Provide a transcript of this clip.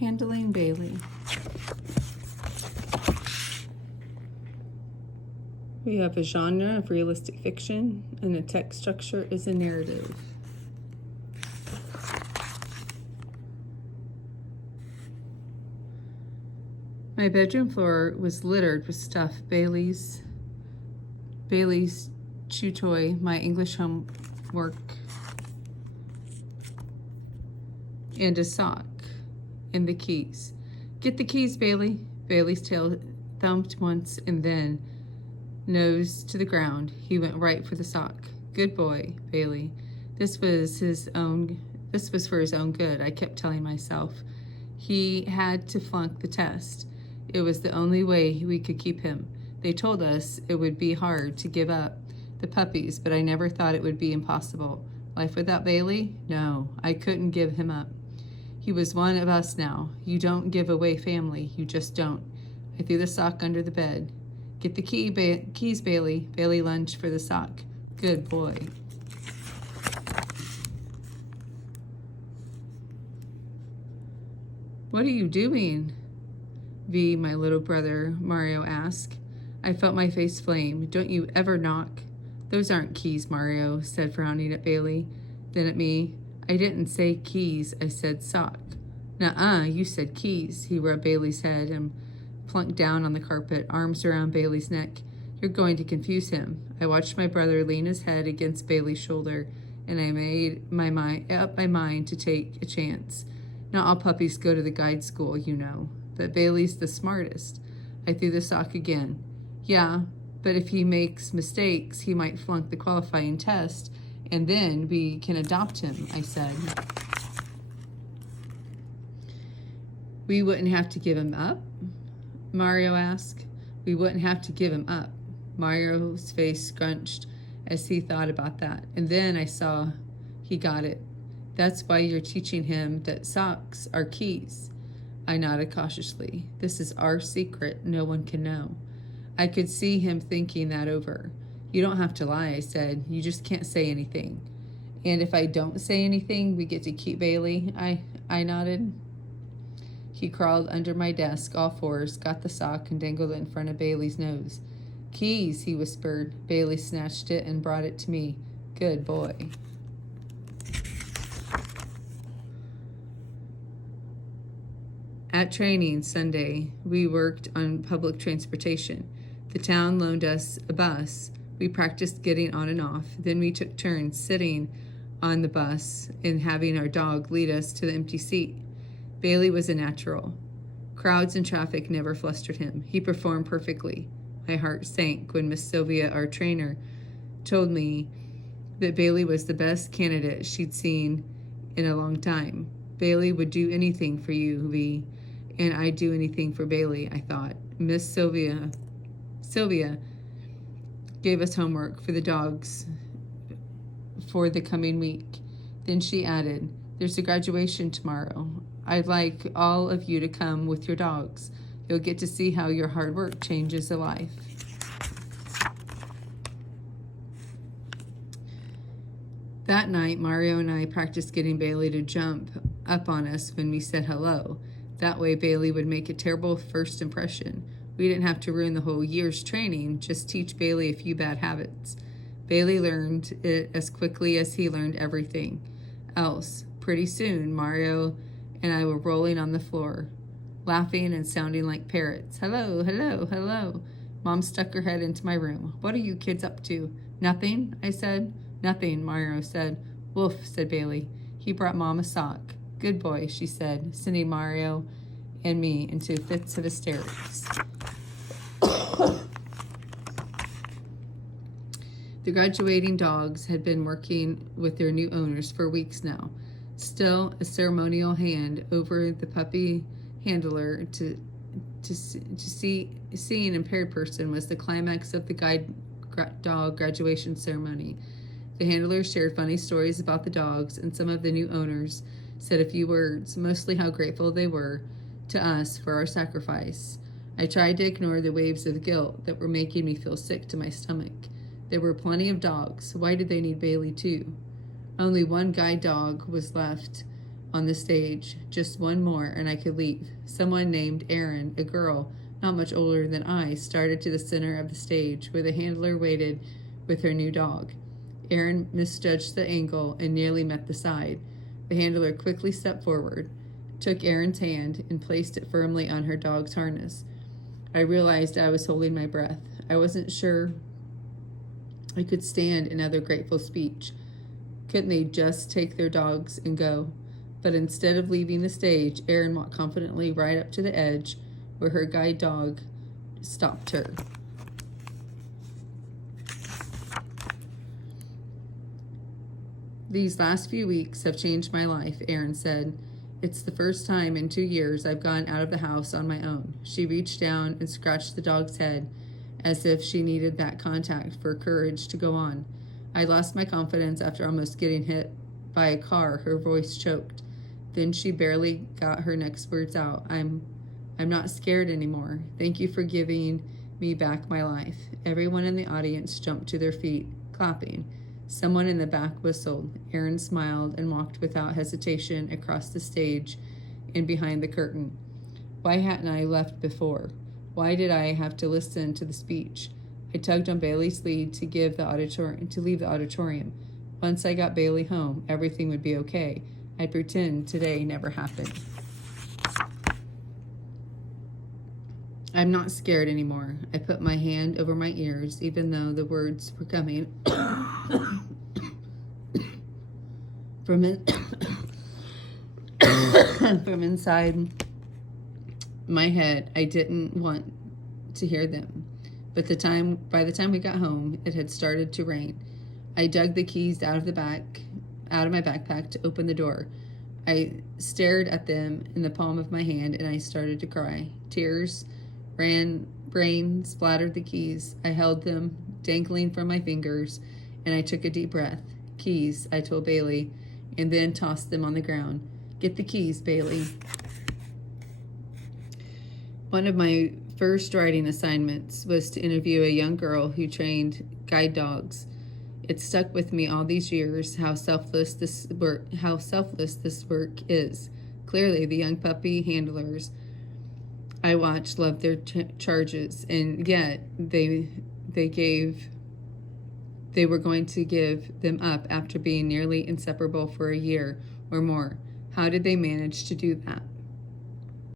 Handling Bailey. We have a genre of realistic fiction, and the text structure is a narrative. My bedroom floor was littered with stuff. Bailey's chew toy, my English homework, and a sock, and the keys. Get the keys, Bailey. Bailey's tail thumped once and then, nose to the ground, he went right for the sock. Good boy, Bailey. This was for his own good, I kept telling myself. He had to flunk the test. It was the only way we could keep him. They told us it would be hard to give up the puppies, but I never thought it would be impossible. Life without Bailey? No, I couldn't give him up. He was one of us now. You don't give away family. You just don't. I threw the sock under the bed. Get the keys, Bailey. Bailey lunged for the sock. Good boy. What are you doing? V, my little brother, Mario asked. I felt my face flame. Don't you ever knock. Those aren't keys, Mario said, frowning at Bailey. Then at me. I didn't say keys, I said sock. Nuh-uh, you said keys. He rubbed Bailey's head and plunked down on the carpet, arms around Bailey's neck. You're going to confuse him. I watched my brother lean his head against Bailey's shoulder, and I made up my mind to take a chance. Not all puppies go to the guide school, you know, but Bailey's the smartest. I threw the sock again. Yeah, but if he makes mistakes, he might flunk the qualifying test, and then we can adopt him, I said. We wouldn't have to give him up? Mario asked. We wouldn't have to give him up. Mario's face scrunched as he thought about that, and then I saw he got it. That's why you're teaching him that socks are keys. I nodded cautiously. This is our secret. No one can know. I could see him thinking that over. You don't have to lie, I said. You just can't say anything. And if I don't say anything, we get to keep Bailey? I nodded. He crawled under my desk, all fours, got the sock, and dangled it in front of Bailey's nose. Keys, he whispered. Bailey snatched it and brought it to me. Good boy. At training Sunday, we worked on public transportation. The town loaned us a bus. We practiced getting on and off. Then we took turns sitting on the bus and having our dog lead us to the empty seat. Bailey was a natural. Crowds and traffic never flustered him. He performed perfectly. My heart sank when Miss Sylvia, our trainer, told me that Bailey was the best candidate she'd seen in a long time. Bailey would do anything for you, V, and I'd do anything for Bailey, I thought. Miss Sylvia gave us homework for the dogs for the coming week. Then she added, there's a graduation tomorrow. I'd like all of you to come with your dogs. You'll get to see how your hard work changes a life. That night, Mario and I practiced getting Bailey to jump up on us when we said hello. That way, Bailey would make a terrible first impression. We didn't have to ruin the whole year's training, just teach Bailey a few bad habits. Bailey learned it as quickly as he learned everything else. Pretty soon, Mario and I were rolling on the floor, laughing and sounding like parrots. Hello, hello, hello. Mom stuck her head into my room. What are you kids up to? Nothing, I said. Nothing, Mario said. Woof, said Bailey. He brought Mom a sock. Good boy, she said, sending Mario and me into fits of hysterics. The graduating dogs had been working with their new owners for weeks now. Still, a ceremonial hand over the puppy handler to see an impaired person was the climax of the guide dog graduation ceremony. The handler shared funny stories about the dogs, and some of the new owners said a few words, mostly how grateful they were to us for our sacrifice. I tried to ignore the waves of guilt that were making me feel sick to my stomach. There were plenty of dogs. Why did they need Bailey too? Only one guide dog was left on the stage. Just one more, and I could leave. Someone named Erin, a girl not much older than I, started to the center of the stage, where the handler waited with her new dog. Erin misjudged the angle and nearly met the side. The handler quickly stepped forward, took Erin's hand, and placed it firmly on her dog's harness. I realized I was holding my breath. I wasn't sure I could stand another grateful speech. Couldn't they just take their dogs and go? But instead of leaving the stage, Erin walked confidently right up to the edge where her guide dog stopped her. These last few weeks have changed my life, Erin said. It's the first time in 2 years I've gone out of the house on my own. She reached down and scratched the dog's head as if she needed that contact for courage to go on. I lost my confidence after almost getting hit by a car. Her voice choked. Then she barely got her next words out. I'm not scared anymore. Thank you for giving me back my life. Everyone in the audience jumped to their feet, clapping. Someone in the back whistled. Erin smiled and walked without hesitation across the stage and behind the curtain. Why hadn't I left before? Why did I have to listen to the speech? I tugged on Bailey's lead to leave the auditorium. Once I got Bailey home, everything would be okay. I'd pretend today never happened. I'm not scared anymore. I put my hand over my ears, even though the words were coming from inside my head. I didn't want to hear them. But by the time we got home, it had started to rain. I dug the keys out of my backpack to open the door. I stared at them in the palm of my hand, and I started to cry. Tears rain splattered the keys. I held them, dangling from my fingers, and I took a deep breath. Keys, I told Bailey, and then tossed them on the ground. Get the keys, Bailey. One of my first writing assignments was to interview a young girl who trained guide dogs. It stuck with me all these years how selfless this work is. Clearly, the young puppy handlers I watched loved their charges, and yet they were going to give them up after being nearly inseparable for a year or more. How did they manage to do that?